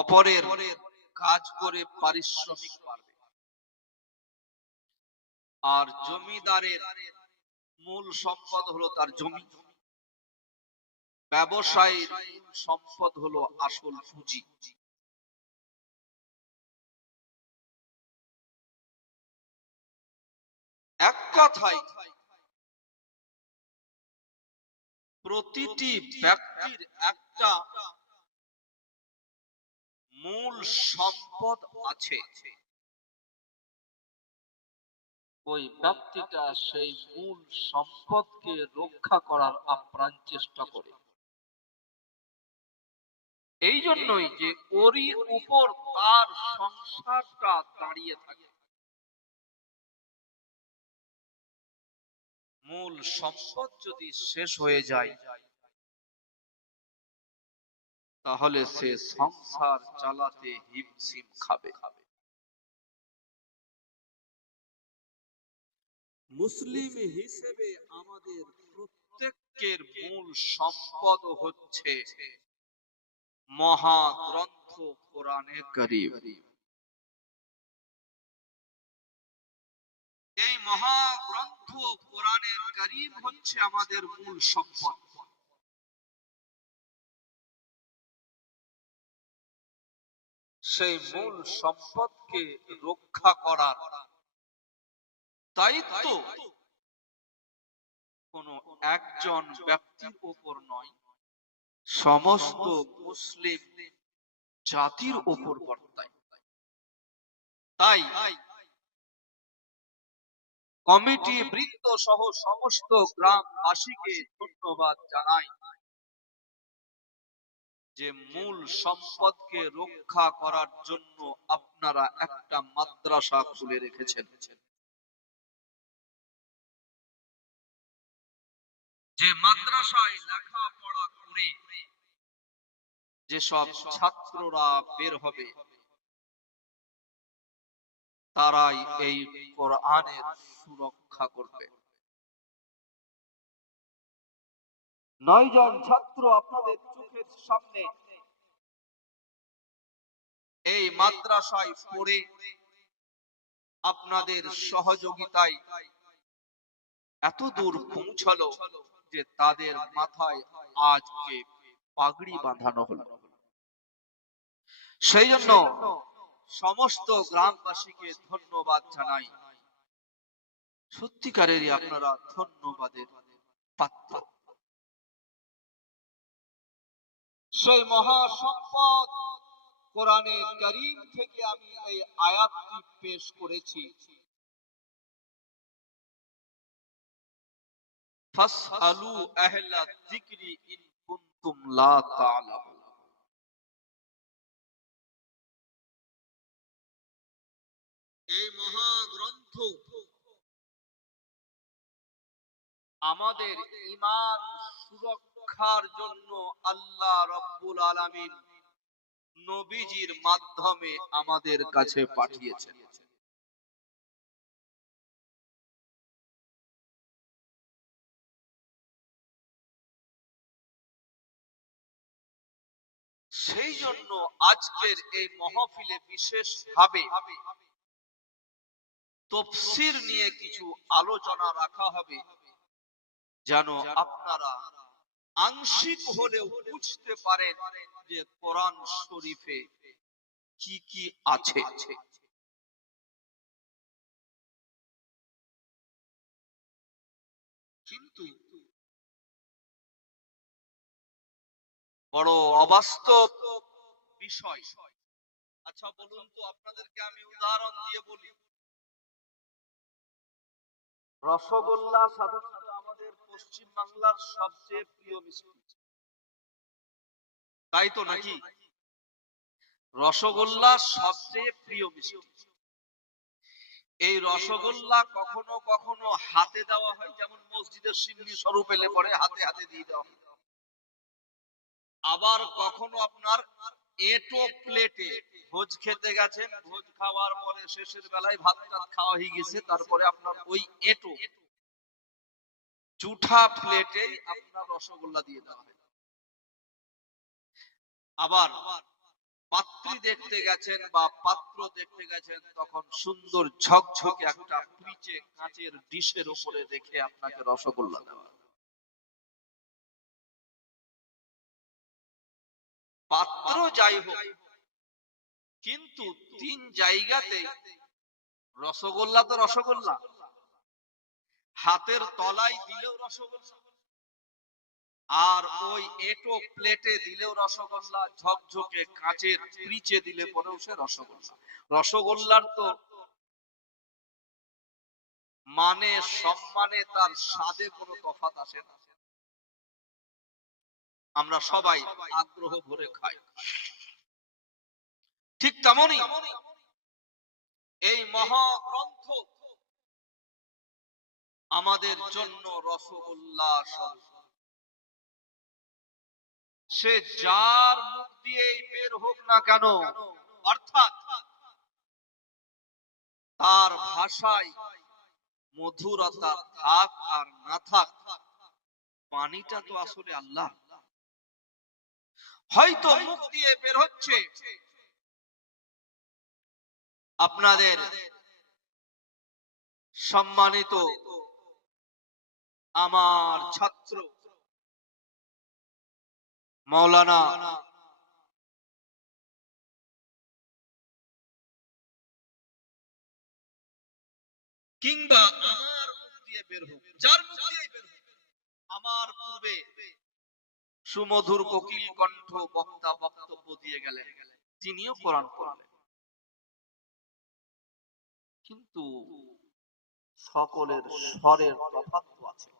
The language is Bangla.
অপরের কাজ করে পারিশ্রমিক পাবে। আর জমিদারের মূল সম্পদ হলো তার জমি। ব্যবসায়ীর সম্পদ হলো আসল পুঁজি। এক কথায়, প্রতিটি ব্যক্তির একটা মূল সম্পদ আছে। ওই ব্যক্তিটা সেই মূল সম্পদকে রক্ষা করার আপ্রাণ চেষ্টা করে। এই জন্যই যে ওরই উপর তার সংসারটা দাঁড়িয়ে থাকে। মূল সম্পদ যদি শেষ হয়ে যায় তাহলে সে সংসার চালাতে হিমশিম খাবে। মুসলিম হিসেবে আমাদের প্রত্যেকের মূল সম্পদ হচ্ছে মহাগ্রন্থ কোরআনে করিম। এই মহাগ্রন্থ কোরআনের করিম হচ্ছে আমাদের মূল সম্পদ। সেই মূল সম্পদকে রক্ষা করার। দায়িত্ব কোন একজন ব্যক্তির উপর নয়, সমস্ত মুসলিম জাতির উপর বর্তায়। তাই কমিটি বৃন্দ সহ সমস্ত গ্রামবাসীকে ধন্যবাদ জানাই। যে মূল সম্পদকে রক্ষা করার জন্য আপনারা একটা মাদ্রাসা খুলে রেখেছেন। যে মাদ্রাসায় লেখাপড়া করে যেসব ছাত্ররা বের হবে, তারাই এই কোরআনের সুরক্ষা করবে। নয় জন ছাত্র আপনাদের চোখের সামনে। এই মাদ্রাসায় পড়ে আপনাদের সহযোগিতায় এত দূর পৌঁছালো যে তাদের মাথায় আজকে পাগড়ি বাঁধানো হলো। সেই জন্য সমস্ত গ্রামবাসীকে ধন্যবাদ জানাই। সত্যিকারেরই আপনারা ধন্যবাদের পাত্র। সেই মহা সম্পদ কোরআনে করিম থেকে আমি এই আয়াতটি পেশ করেছি। ফাসআলু আহলা যিকরি ইন কুনতুম লা তা'লামুন এই মহাগ্রন্থ আমাদের ইমান সুরক্ষার জন্য আল্লাহ রব্বুল আলামিন নবীজির মাধ্যমে আমাদের কাছে পাঠিয়েছেন। সেই জন্য আজকের এই মহফিলে বিশেষ ভাবে তফসির নিয়ে কিছু আলোচনা রাখা হবে। যেন আপনারা আংশিক হলেও বুঝতে পারেন যে কোরআন শরীফে কি কি আছে। কিন্তু বড় অবাস্তব বিষয়। আচ্ছা বলুন তো আপনাদেরকে আমি উদাহরণ দিয়ে বলি। রসগোল্লা আমাদের পশ্চিম বাংলার সবচেয়ে প্রিয় মিষ্টি তাই তো নাকি? রসগোল্লা সবচেয়ে প্রিয় মিষ্টি এই রসগোল্লা কখনো কখনো হাতে দেওয়া হয়, যেমন মসজিদের সিন্নি স্বরূপ এলে পরে হাতে হাতে দিয়ে দেওয়া হয়। আবার কখনো আপনার এটো প্লেটে ভোজ খেতে গেছেন, ভোজ খাওয়ার পরে শেষের বেলায় ভাত টাত খাওয়া হয়ে গেছে, তারপরে আপনার ওই এটো চুঠা প্লেটেই আপনার রসগোল্লা দিয়ে দেওয়া হয়। আবার পাত্রী দেখতে গেছেন বা পাত্র দেখতে গেছেন, তখন সুন্দর ঝকঝকে একটা পিচে কাঁচের ডিশের উপরে রেখে আপনাকে রসগোল্লা দেওয়া পাত্র যাই হোক, কিন্তু তিন জায়গাতে রসগোল্লা তো রসগোল্লা। হাতের তলায় দিলেও রসগোল্লা আর ওই এটো প্লেটে দিলেও রসগোল্লা, ঝকঝকে কাঁচের প্রিচে দিলে পরেও সে রসগোল্লা। রসগোল্লার তো মানে সম্মানে, তার স্বাদে কোনো তফাত আসে না। আমরা সবাই আগ্রহ ভরে খাই। ঠিক তেমনই এই মহাগ্রন্থ আমাদের জন্য রসগোল্লা সে যার মুখ দিয়েই বের হোক না কেন, অর্থাৎ তার ভাষায় মধুরতা থাক আর না থাক পানিটা তো আসলে আল্লাহ। হয়তো মুখ দিয়ে বের হচ্ছে। আপনাদের সম্মানিত আমার ছাত্র। মৌলানা কিংবা আমার মুখ দিয়ে বের হোক, যার মুখ বের হোক। আমার পূর্বে সুমধুর কোকিল কণ্ঠ বক্তা বক্তব্য দিয়ে গেলেন, তিনিও কোরআন পড়ালেন। কিন্তু সকলের স্বরের তফাৎ আছে।